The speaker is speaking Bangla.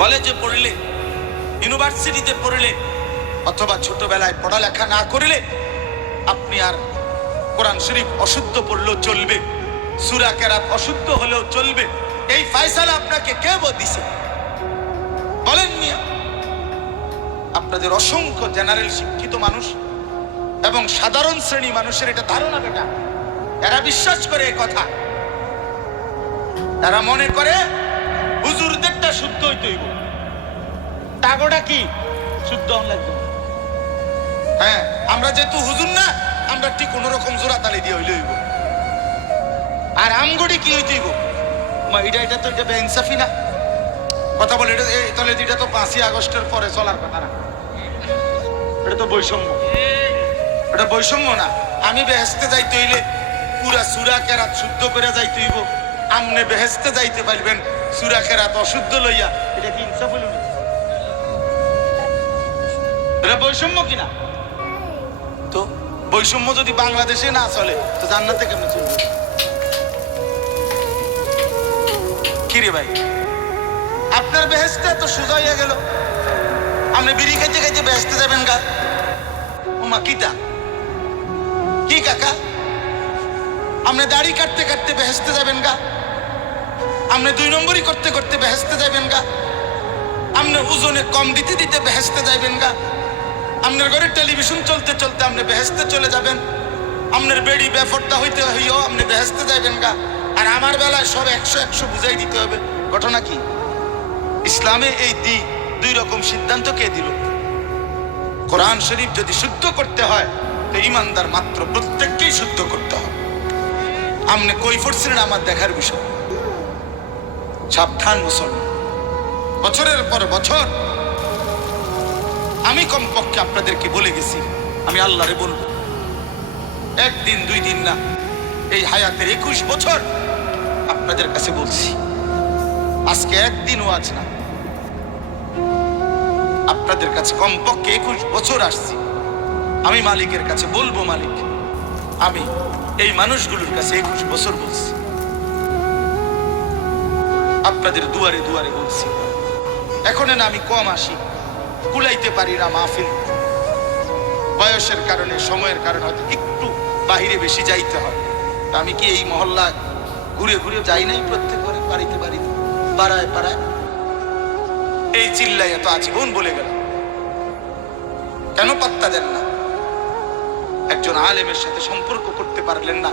কলেজে পড়লে, ইউনিভার্সিটিতে পড়লে, অথবা ছোটবেলায় পড়ালেখা না করলে, আপনি আর কোরআন শরীফ অশুদ্ধ পড়লেও চলবে, সুরা কেরাত অশুদ্ধ হলেও চলবে। এই ফায়সালা আপনাকে কে দিছে? বলেন মিয়া। আপনাদের অসংখ্য জেনারেল শিক্ষিত মানুষ এবং সাধারণ শ্রেণি মানুষের এটা ধারণা বেটা। এরা বিশ্বাস করে কথা। এরা মনে করে শুদ্ধ হইতে হইব। টাগোটা কি? শুদ্ধ লাগবে হ্যাঁ আমরা যেহেতু হুজুর না আমরা ঠিক কোন রকম জোড়া তালি দিয়ে হইলে হইব। আর আমগুড়ি কি হইতে হইব? মা এটা এটা তো এটা বেইনসাফি না। কথা বলে এটা তাহলে এটা তো পাঁচই আগস্টের পরে চলার কথা না। এটা তো বৈষম্য। এটা বৈষম্য না। আমি বেহেস্তে যাইতে হইলে পুরা সুরা কেরাত শুদ্ধ করে যাইতে হইব। আমনে বেহেস্তে যাইতে পারবেন সুরা কেরাত অশুদ্ধ লইয়া, এটা কি ইনসাফ হইল না এটা বৈষম্য কিনা? তো বৈষম্য যদি বাংলাদেশে না চলে, তো জান্নাতে কেমন চলবে? কি রে ভাই, আপনার বেহেস্তে তো সোজা হয়ে গেল। আপনি বিড়ি খাইতে খাইতে বেহেস্তে যাবেন গা। ওমা কিতা কি কাকা? আপনি দাড়ি কাটতে কাটতে বেহেস্তে যাবেন গা। আপনি দুই নম্বরই করতে করতে বেহেস্তে যাবেন গা। আপনি ওজনে কম দিতে দিতে বেহেস্তে যাবেন গা। আপনার ঘরে টেলিভিশন চলতে চলতে আপনি বেহেস্তে চলে যাবেন। আপনার বেড়ি বেফরটা হইতে হইও আপনি বেহেস্তে যাবেন গা। আর আমার বেলায় সব একশো একশো বুঝাই দিতে হবে। ঘটনা কি? ইসলামে এই দি দুই রকম সিদ্ধান্ত কে দিল? কোরআন শরীফ যদি শুদ্ধ করতে হয়, তো ইমানদার মাত্র প্রত্যেককেই শুদ্ধ করতে হবে। আপনি কই পড়ছিলেন আমার দেখার বিষয়। সাবধান মুসলমান। বছরের পর বছর আমি কমপক্ষে আপনাদেরকে বলে গেছি, আমি আল্লাহরে বলব। একদিন, দুই দিন না, এই হায়াতের একুশ বছর আপনাদের কাছে বলছি। আজকে একদিনও আজ না, আপনাদের কাছে কমপক্ষে একুশ বছর আসছি। আমি মালিকের কাছে বলব, মালিক, আমি এই মানুষগুলোর কাছে একুশ বছর বলছি। আপনাদের দুয়ারে দুয়ারে বলছি। এখন না আমি কম আসি, কুলাইতে পারি না মাহফিল। বয়সের কারণে, সময়ের কারণে হয়তো একটু বাহিরে বেশি যাইতে হয় আমি কি এই মহল্লা ঘুরে ঘুরে যাই নাই প্রত্যেক বাড়িতে বাড়িতে, পাড়ায় পাড়ায়? এই চিল্লাই এত আজীবন বলে গেল কেন পাত্তা দেন না? একজন আলেমের সাথে সম্পর্ক করতে পারলেন না।